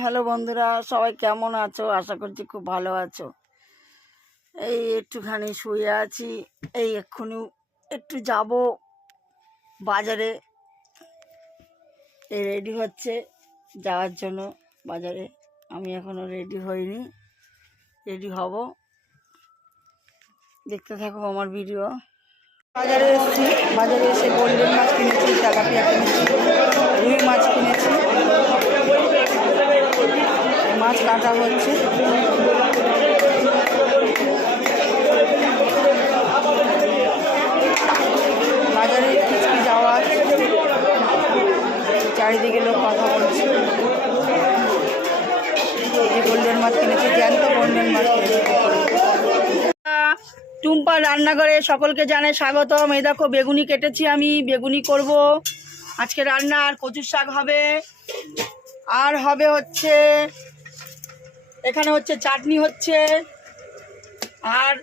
Hello বন্ধুরা, সবাই কেমন আছো? আশা করছি খুব ভালো আছো। এই একটুখানি শুয়ে আছি, এই এক্ষুনি একটু যাব বাজারে। এই রেডি হচ্ছে যাওয়ার জন্য বাজারে। আমি এখনও রেডি হইনি রেডি হব। দেখতে থাকো আমার ভিডিও বাজারে এসেছি, বাজারে এসে গোল্ডেন মাছ কিনেছি তেলাপিয়া কিনেছি রুই মাছ কিনেছি মাছ কাটা হচ্ছে। বাজারে কিচকি যাওয়া চারিদিকে লোক কথা বলছে। এই গোল্ডেন মাছ কিনেছি, জ্যান্ত গোল্ডেন মাছ টুম্পা রান্নাঘরে সকলকে জানে স্বাগতম। এই দেখো, বেগুনি কেটেছি আমি, বেগুনি করব। আজকে রান্না আর কচুর শাক হবে। আর হবে হচ্ছে এখানে হচ্ছে চাটনি হচ্ছে, আর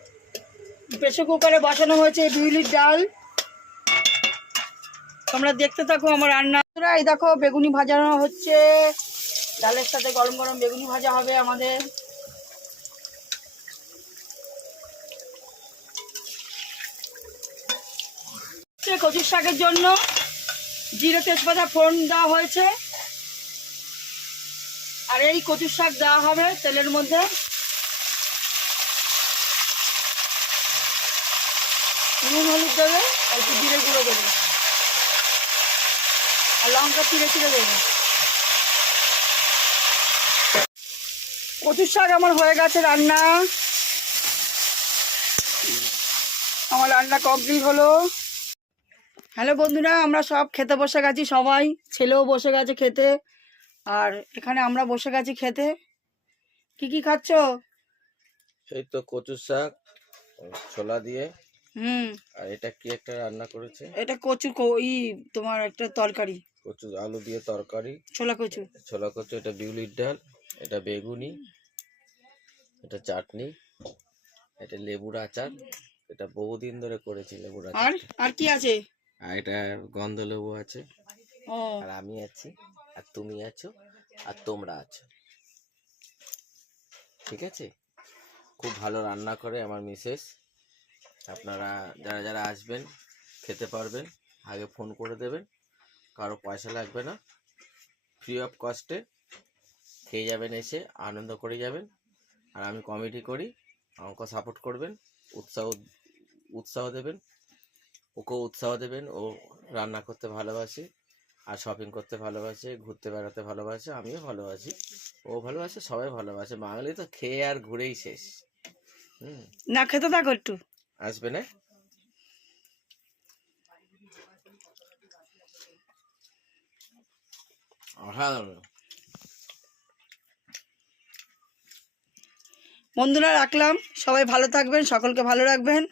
প্রেশার কুকারে বসানো হয়েছে বিউলির ডাল। তোমরা দেখতে থাকো আমার রান্না। এই দেখো বেগুনি ভাজানো হচ্ছে। ডালের সাথে গরম গরম বেগুনি ভাজা হবে আমাদের। কচুর শাকের জন্য জিরো তেজপাতা ফোড়ন দেওয়া হয়েছে। আর এই কচুর শাক দেওয়া হবে তেলের মধ্যে। নুন, হলুদ দেবে, অল্প জিরে গুঁড়ো দেবে। আর লঙ্কা চিড়ে চিড়ে দেবে। কচুর শাক আমার হয়ে গেছে রান্না। আমার রান্না কমপ্লিট হলো। হ্যালো বন্ধুরা, আমরা সব খেতে বসে গেছি, সবাই। ছেলেও বসে গেছে খেতে। আর এখানে আমরা বসে গেছি খেতে। কি কি খাচ্ছ? এই তো কচু শাক ছোলা দিয়ে। হুম। আর এটা কি একটা রান্না করেছে? এটা কচু ই তোমার একটা তরকারি। কচু আলু দিয়ে তরকারি। ছোলা কচু। ছোলা কচু এটা বিউলির ডাল এটা বেগুনি এটা চাটনি এটা লেবুর আচার এটা বহুদিন ধরে করেছি লেবুর আর আচার আর কি আছে? আর এটা গন্ধ লেবু আছে। ও। আর আমি আছি। আর তুমি আছো আর তোমরা আছো। ঠিক আছে? খুব ভালো রান্না করে আমার মিসেস। আপনারা যারা যারা আসবেন, খেতে পারবেন, আগে ফোন করে দেবেন। কারও পয়সা লাগবে না। ফ্রি অফ কস্টে খেয়ে যাবেন এসে, আনন্দ করে যাবেন। আর আমি কমেডি করি আমাকে সাপোর্ট করবেন, উৎসাহ উৎসাহ দেবেন। ওকেও উৎসাহ দেবেন, ও রান্না করতে ভালোবাসে। আর শপিং করতে ভালোবাসে ঘুরতে বেড়াতে ভালোবাসে আমিও ভালোবাসি ও ভালোবাসে সবাই ভালোবাসে। বাঙালি তো খেয়ে আর ঘুরেই শেষ। হুম। না খেতে থাকো একটু। আসবে না? অসাধারণ বন্ধুরা রাখলাম। সবাই ভালো থাকবেন সকলকে ভালো রাখবেন।